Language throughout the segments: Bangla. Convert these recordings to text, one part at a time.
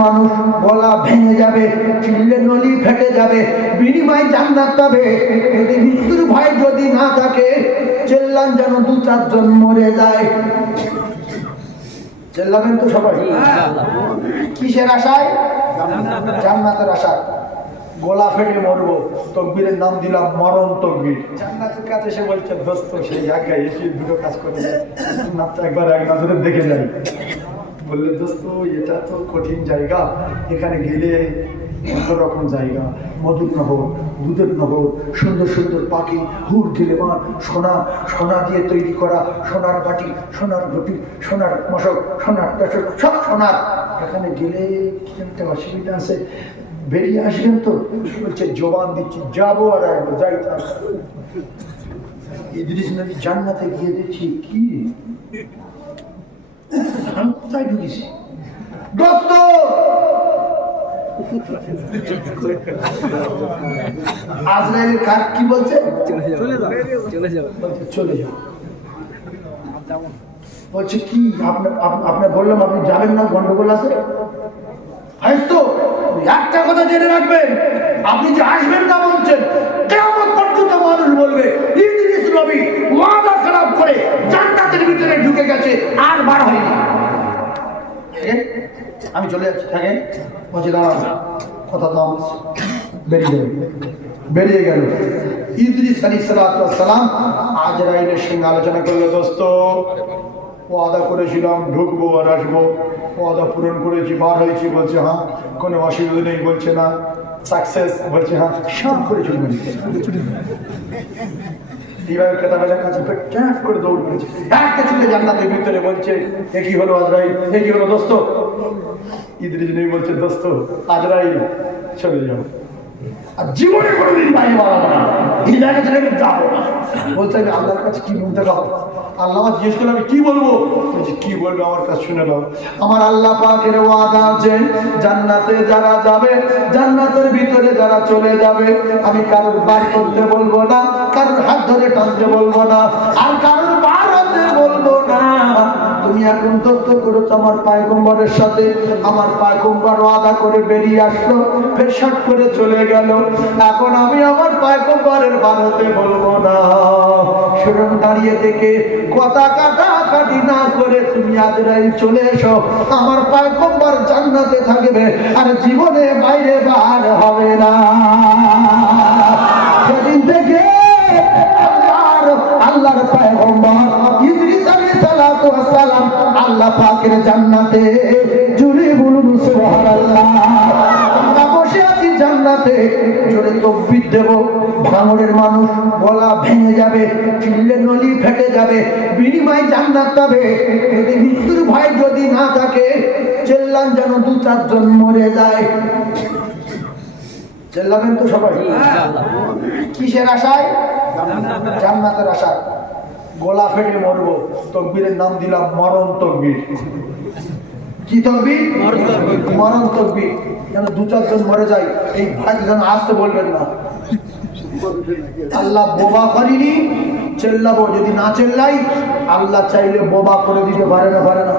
মানুষ গলা ভেঙে যাবে, চিল্লে নলি ফেটে যাবে, বিনিময় জান্নাত পাবে যদি মৃত্যুর ভয় যদি না থাকে, চেল্লান যেন দু চারজন মরে যায়। চেল্লাবেন তো সবাই? কিসের আশায়? জান্নাতের আশায়। গলা ফেটে মরবো, তকবীরের নাম দিলাম মরণ তকবীর। জান্নাতের কাছে এসে বলছে, দোস্ত, সেই জায়গায় এসে দুটো কাজ করে একবার এক নজরে দেখে যাই। বললে, দোস্ত, এটা তো কঠিন জায়গা। এখানে গেলে অন্যরকম জায়গা। মধুর নহর, দুধের নহর, সুন্দর সুন্দর পাখি, হুর গেলে মা সোনা সোনা দিয়ে তৈরি করা, সোনার বাটি, সোনার ঘটি সোনার মশক, সোনার টসক সব সোনার এখানে গেলে কি একটা অসুবিধা আছে। বেরিয়ে আসবেন তো? বলছে, জবান দিচ্ছি, যাব আর আসব যাইতাম ইদ্রিস নবী জান্নাতে গিয়ে দেখছি, কি? কোথায় ঢুকেছি? দোস্ত! আজরাইলের কাক কি বলছে? চলে যাও। চলে যাও। বলছে চলে যাও। বলছে কি? আপনার বললাম আপনি যাবেন না? গন্ডগোল আছে? তো একটা কথা জেনে রাখবেন আপনি যে আসবেন না বলছেন কেমন পর্যন্ত মানুষ বলবে ইদ্রিস নবী ওয়াদা খারাপ করে জান্নাতের ভিতরে ঢুকে গেছে আর বার থাকেন আমি চলে যাচ্ছি, থাকেন? বলছে দাঁড়ান। কথা আমার বেরিয়ে যাবে বেরিয়ে গেল। ইদ্রিস আলী সালাম আজরাইলের সঙ্গে আলোচনা করল, দোস্ত, ওয়াদা করেছিলাম, ঢুকবো আর আসব। ওয়াদা পূরণ করেছি, বার হয়েছি, বলছে হ্যাঁ কোনো অসুবিধা নেই, বলছে, না সাকসেস বলছে হ্যাঁ সব করে এইভাবে কেতাবের কাছে ট্যাপ করে দৌড় করেছে একটা ছেলে জান্নাতের ভিতরে বলছে, এ কি হলো আজরাই এ কি হলো দোস্ত? ইদ্রিজ নেই বলছে, দোস্ত আজরাই চলে যাও। জীবনে কোনোদিন বাইরে বাড়াবো না এই জায়গা ছেড়ে আমি যাব না। বলছে, আমি আল্লাহর কাছে কি বলতে পারব আল্লাহ জিজ্ঞেস করলে, আমি কি বলব? কি বলব? আমার কাছে শুনে নাও। আমার আল্লাহ পাকের ওয়াদা জান্নাতে যারা যাবে, জান্নাতের ভিতরে যারা চলে যাবে, আমি কারোর বার করতে বলব না, কারোর হাত ধরে টানতে বলব না। আর কারোর তুমি এখন তথ্য করেছ আমার পায়গম্বরের সাথে আমার পায়গম্বর ওয়াদা করে বেরিয়ে আসলো ফের শট করে চলে গেল। এখন আমি আমার পায়গম্বরের বাড়াতে বলব না। সুরন দাঁড়িয়ে থেকে কথা কাটা কাটি না করে তুমি আজরাই চলে এসো। আমার পায়গম্বর জান্নাতে থাকবে আর জীবনে বাইরে বার হবে না। পাকের জান্নাতে, জুড়ে বলুন সুবহানাল্লাহ। বসে আছি জান্নাতে মানুষ গলা ভেঙে যাবে, চিল্লে নলি ফেটে যাবে, বিনিময় জান্নাত পাবে। মৃত্যুর ভয় যদি না থাকে, চেল্লান যেন দু চারজন মরে যায়। চেল্লাবেন তো সবাই? কিসের আশায়? জান্নাতের আশায়। গলা ফেটে মরবো। তকবীরের নাম দিলাম মরণ তকবীর। কি তকবীর? মরণ তকবীর। যেন দু চারজন মরে যায় এই ভয় যেন আসতে বলবেন না। আল্লাহ বোবা করিনি চেল্লাবো। যদি না চেল্লাই আল্লাহ চাইলে বোবা করে দিতে পারে না পারে না।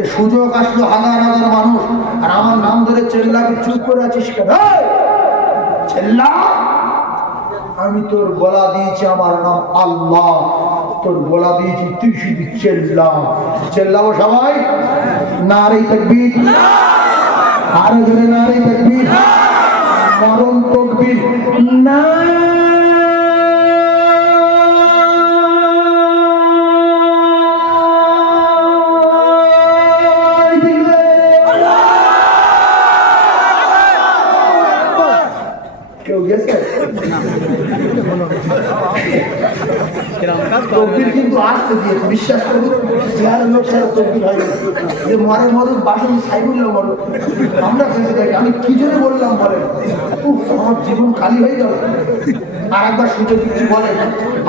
এ সুযোগ আসলো হাজার হাজার মানুষ। আর আমার নাম ধরে চেল্লাকে চুপ করে আছিস কেন? চেল্লা! আমি তোর গলা দিয়েছি আমার নাম আল্লাহ। তোর গোলা দিয়েছি তুই শুধু চেল্লা। চেল্লাবো সবাই? নারী থাকবি আরও জনে নারী তকবীর। তকবির কিন্তু আসতে বিশ্বাস তকবির হয় যে মরে মরুক বাসন মরুক, আমরা দেখি আমি কি জন্য বললাম আমার জীবন খালি হয়ে গেল। আর একবার সুযোগ দিচ্ছি বলেন।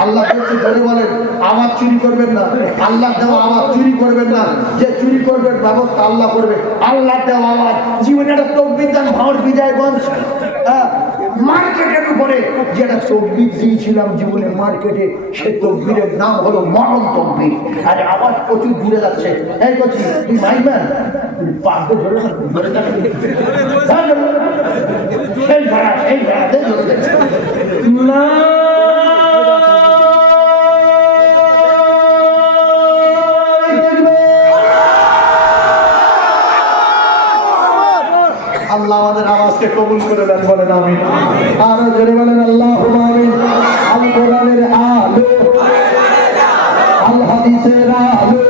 আল্লাহ বলছে ধরে বলেন, আওয়াজ চুরি করবেন না। আল্লাহ দেওয়া আওয়াজ চুরি করবেন না। যে চুরি করবেন ব্যবস্থা আল্লাহ করবে। আল্লাহ দেওয়া আওয়াজ। জীবনে একটা তকবির দেন ভাঁড় বিজয়গঞ্জ হ্যাঁ মার্কেটের উপরে, যেটা তকবির দিয়েছিলাম জীবনে মার্কেটে, সে তকবিরের নাম হলো মরণ তকবির। আর আবার প্রচুর দূরে যাচ্ছে। এই করছি তুই পাশে ধরে ধরে। আল্লাহ আমাদের আওয়াজকে কবুল করে দেন বলেন আমি আরও জোরে বলেন, আল্লাহ আল কোরআনের আলো। আল হাদিসের আলো।